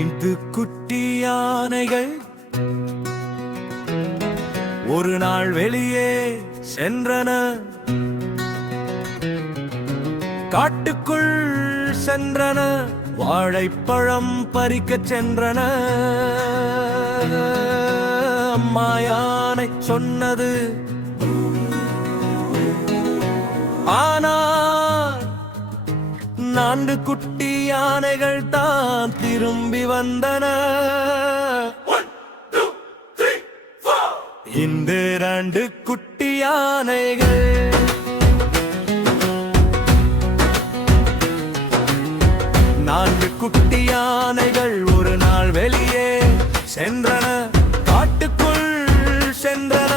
5 குட்டி யானைகள் ஒரு நாள் வெளியே சென்றன. காட்டுக்குள் சென்றன, வாழைப்பழம் பறிக்கச் சென்றன. அம்மா யானை சொன்னது, ஆனால் 4 குட்டி யானைகள் தான் திரும்பி வந்தன. இந்த 2 குட்டி யானைகள் 4 குட்டி யானைகள் ஒரு நாள் வெளியே சென்றன. காட்டுக்குள் சென்றன,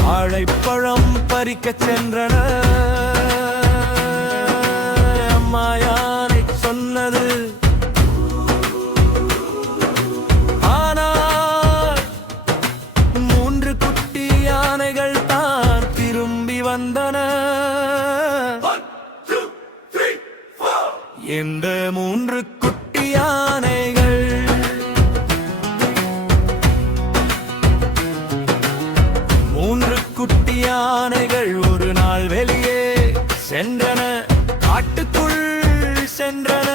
வாழைப்பழம் பறிக்கச் சென்றன. அம்மா யானை சொன்னது, ஆனால் 3 குட்டி யானைகள் தான் திரும்பி வந்தன. இந்த 3 குட்டி யானைகள் 3 குட்டி யானைகள் ஒரு நாள் வெளியே சென்றன. காட்டுக்குள் சென்றன,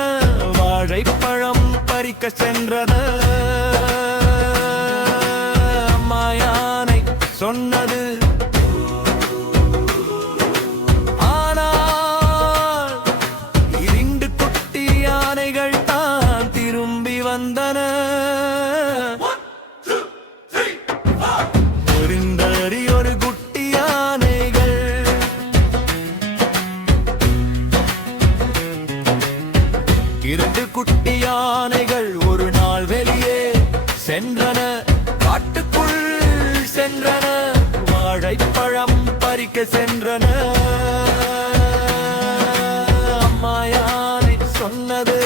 வாழைப்பழம் பறிக்க சென்றன. அம்மா யானை சொன்னது, ஆனால் 2 குட்டி யானைகள் தான் திரும்பி வந்தன. ஒருந்தறி ஒரு குட்டி யானைகள் 2 குட்டி யானைகள் ஒரு நாள் வெளியே சென்றன. காட்டுக்குள் சென்றன, வாழைப்பழம் பறிக்க சென்றன. அம்மா யானை சொன்னது,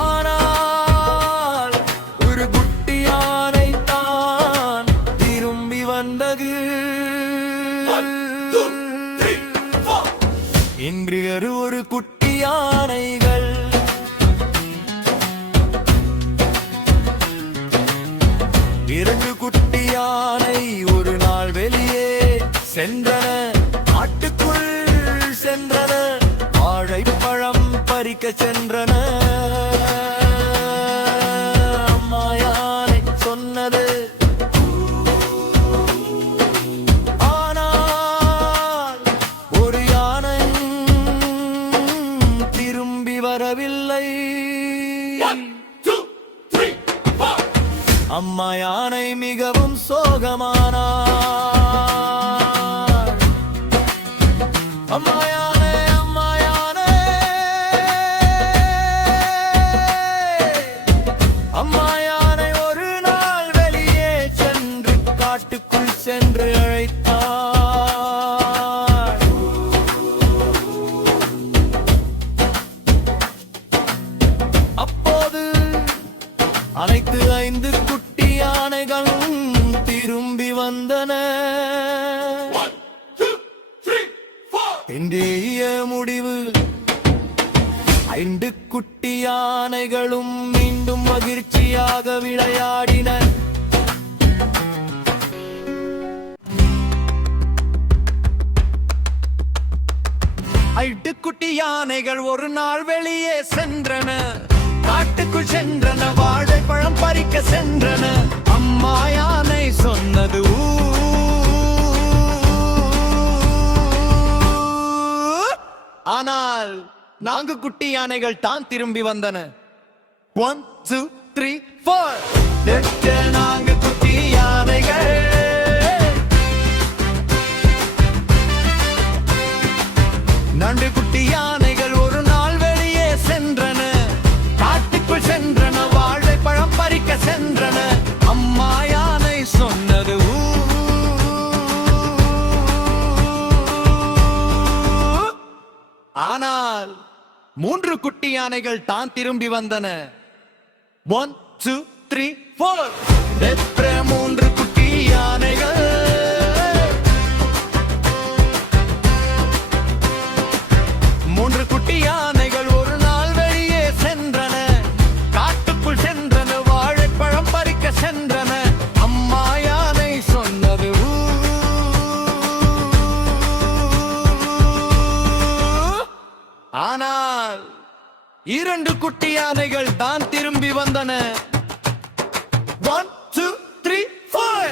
ஆனால் ஒரு குட்டி யானை தான் திரும்பி வந்தது. இன்று ஒரு குட்டி யானைகள் 2 குட்டி யானை ஒரு நாள் வெளியே சென்றன. காட்டுக்குள் சென்றன, வாழைப்பழம் பறிக்க சென்றன. அம்மா யானை சொன்னது, ஆனால் ஒரு யானை திரும்பி வரவில்லை. அம்மா யானை மிகவும் சோகமானார். அம்மா யானை, அம்மா யானை, அம்மா யானை ஒரு நாள் வெளியே சென்று காட்டுக்குள் சென்று அழைத்தார். அப்போது அனைத்து 5 குட்டி யானைகளும் திரும்பி வந்தன. இன்றைய முடிவு, 5 குட்டி யானைகளும் மீண்டும் மகிழ்ச்சியாக விளையாடின. ஐந்து குட்டி யானைகள் ஒரு நாள் வெளியே சென்றன. காட்டுக்குள் சென்றன, வாழைப்பழம் பறிக்க சென்றன. அம்மா யானை சொன்னது, ஆனால் 4 குட்டி யானைகள் தான் திரும்பி வந்தன. 1 2 3 4 4 குட்டி யானைகள் 4 குட்டி யானைகள் ஒரு நாள் வெளியே சென்றன. காட்டுக்குள் சென்றன, வாழைப்பழம் பறிக்க சென்றன. அம்மா யானை சொன்னது, ஆனால் 3 குட்டி யானைகள் தான் திரும்பி வந்தன. 1 2 3 4 3 குட்டி யானைகள் 3 குட்டி யானைகள் ஒரு நாள் வெளியே 2 குட்டி யானைகள் தான் திரும்பி வந்தன. 1 2 3 4.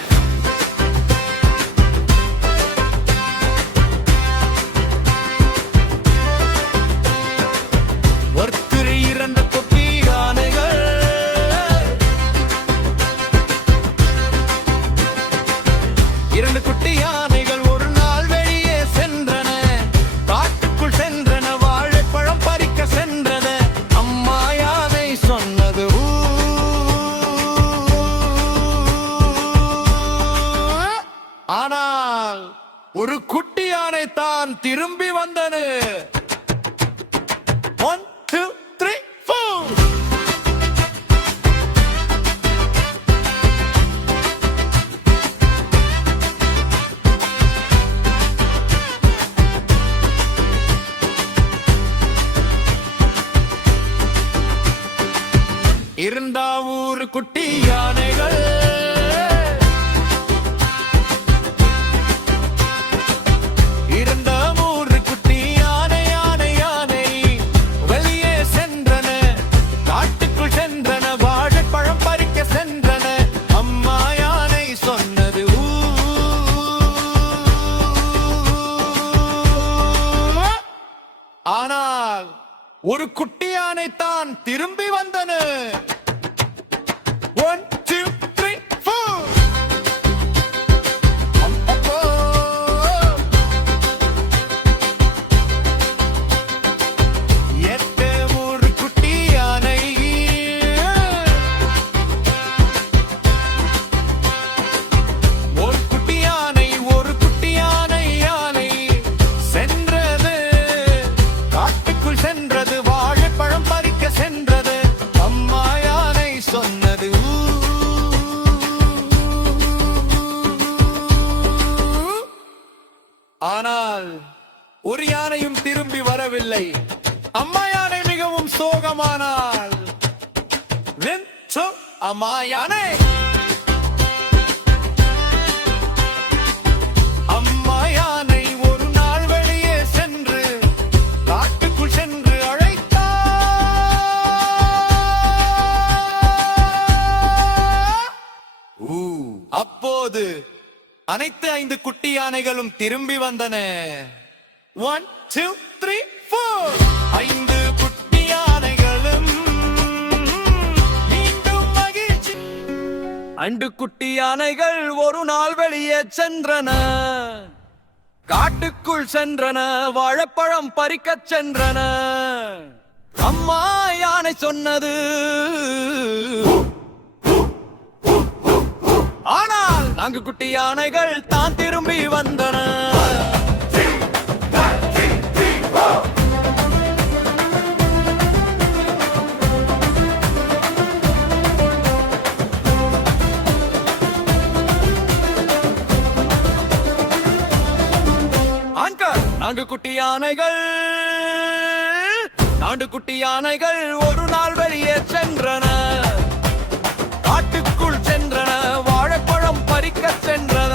ஒருத்தர் 2 குட்டி யானைகள். 2 குட்டி யானைகள் ஒரு நாள் வெளியே சென்றன. காட்டுக்குள் சென்றன, வாழைப்பழம் பறிக்க சென்றன. அம்மா யானை சொன்னது ஆனால் ஒரு குட்டி யானை தான் திரும்பி வந்தது. 1 2 3 4. இருந்தாவூர் குட்டி யானைகள். இருந்தாவூர் குட்டி யானை யானை யானை வெளியே சென்றன. காட்டுக்குள் சென்றன, வாழைப்பழம் பறிக்க சென்றன. அம்மா யானை சொன்னது ஆனால் ஒரு குட்டி யானை தான் திரும்பி வந்தன. 1 2 3 4. எட்டு ஒரு குட்டி யானை. ஒரு குட்டி யானை, ஒரு குட்டி யானை யானை சென்றது. காட்டுக்குள் சென்றது, வாழைப்பழம் பறிக்க சென்றது. அம்மா யானை சொன்னது ஆனால் ஒரு யானையும் திரும்பி வரவில்லை. அம்மா யானை மிகவும் சோகமானாள். அம்மா யானை, அம்மா யானை ஒரு நாள் வெளியே சென்று காட்டுக்குள் சென்று அப்போது அனைத்து 5 குட்டி யானைகளும் திரும்பி வந்தன. 1 2 3 4. 5 குட்டி யானைகளும் மீண்டும் மகிழ்ச்சி. 2 குட்டி யானைகள் ஒரு நாள் வெளியே சென்றன. காட்டுக்குள் சென்றன, வாழைப்பழம் பறிக்கச் சென்றன. அம்மா யானை சொன்னது ஆனால் 4 குட்டி யானைகள் தான் திரும்பி வந்தன. ஆண்கள் 4 குட்டி யானைகள். 4 குட்டி யானைகள் ஒரு நாள் வெளியே சென்றன. காட்டுக்குள் சென்றன, வாழைப்பழம் பறிக்க சென்றன.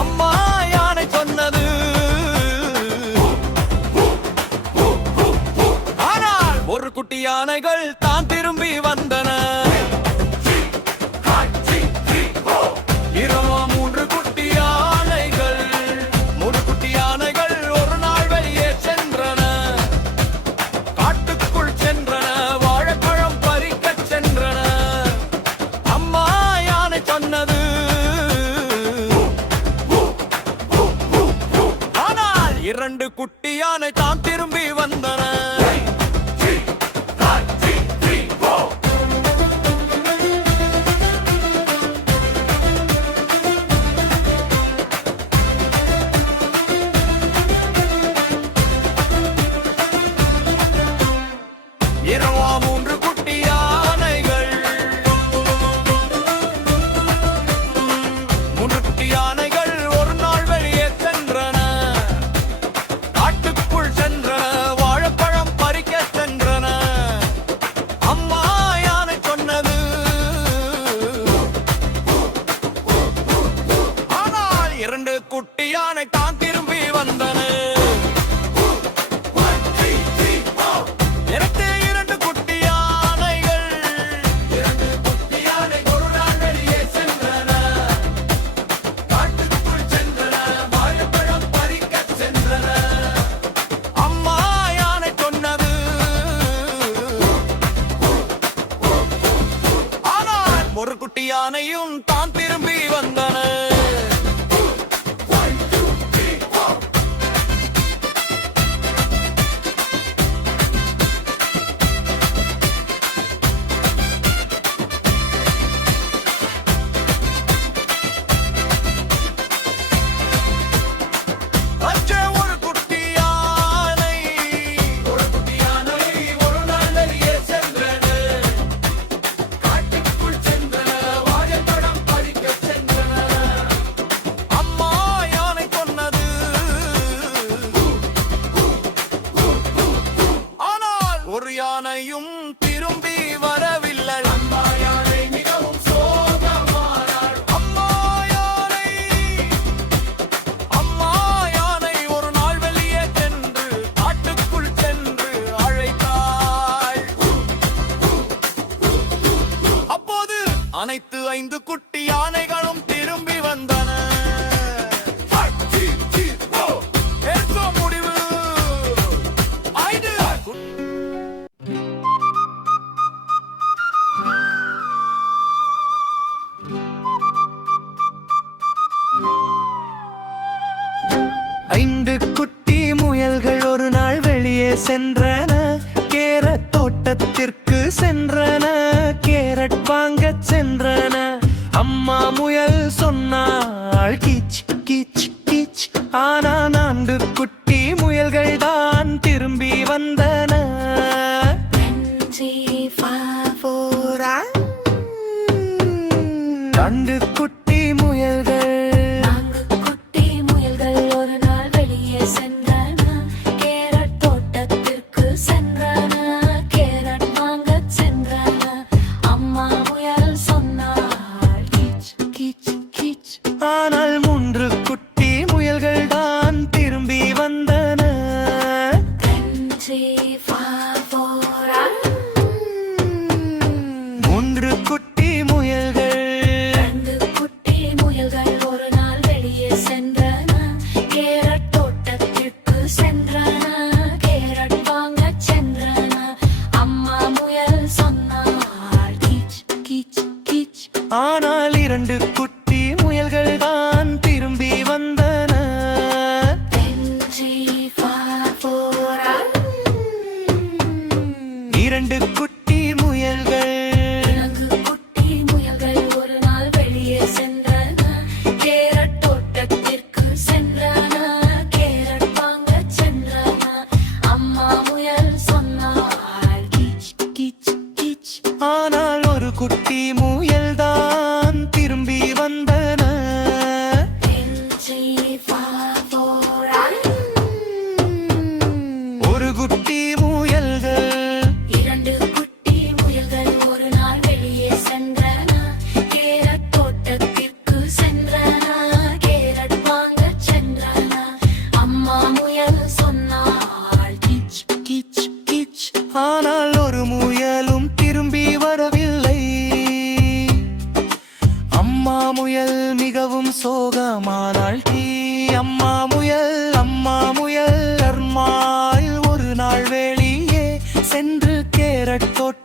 அம்மா யானை சொன்னது ஆனால் ஒரு குட்டி யானைகள் தான் திரும்பி வந்தன. 3 குட்டி யானைகள். 3 குட்டி யானைகள் ஒரு நாள் வெளியே சென்றன. காட்டுக்குள் சென்றன, வாழைப்பழம் பறிக்க சென்றன. அம்மா யானை சொன்னது ஆனால் 2 குட்டி யானை தான் திரும்பி வந்தன. யானைகள் ஒரு நாள் வெளியே சென்றன. காட்டுக்குள் சென்றன, யானையும் தான் திரும்பி வந்தன. ஒரு யானையும் திரும்பி வரவில்லை. அம்மா யானை மிகவும் சோகமானாள். அம்மா யானை ஒரு நாள் வெளியே சென்று காட்டுக்குள் சென்று அழைத்தாள். அப்போது அனைத்து 5 குட்டி யானைகளும் திரும்பி வந்தன. முடிவு 5 குட்டி முயல்கள் ஒரு நாள் வெளியே சென்றன. கேரட் தோட்டத்திற்கு சென்றன. கேரட் வாங்கச் சென்றன. அம்மா முயல் சொன்னாள் கீச் கீச் கீச். ஆனா 4 குட்டி முயல்கள் தான் திரும்பி வந்தன. 2 குட்டி முயல்கள் ஆனால் 3 குட்டி முயல்கள் தான் திரும்பி வந்தன. 3 குட்டி முயல்கள் ஒரு நாள் வெளியே சென்றன. கேரட் தோட்டத்திற்கு சென்றன. கேரட் வாங்க சென்றன. அம்மா முயல் சொன்னாள் கீச் கீச் கீச். ஆனால் 2 குட்டி முயல்கள் தான் திரும்பி வந்தன. 2 குட்டி முயல்கள் ஒரு நாள் வெளியே சென்றன. கேரட் தோட்டத்திற்கு சென்றன. கேரட் வாங்க சென்றன. அம்மா முயல் சொன்னாள் கீச் கீச் கீச். ஆனால் 1 குட்டி முயல் தான் திரும்பி வந்தன. 1 குட்டி முயல்கள் 2 குட்டி முயல்கள் ஒரு நாள் வெளியே சென்றன. கேரட் தோட்டத்திற்கு சென்றன. கேரட் வாங்க சென்றன. அம்மா முயல் சொன்னாள் கீச் கீச் கீச். ஆனால் 1 முயலும் திரும்பி வரவில்லை. அம்மா முயல் மிகவும் சோகமானாள். அம்மா முயல் அர்மாயில் ஒரு நாள் வெளியே சென்று கேரட் தோட்டம்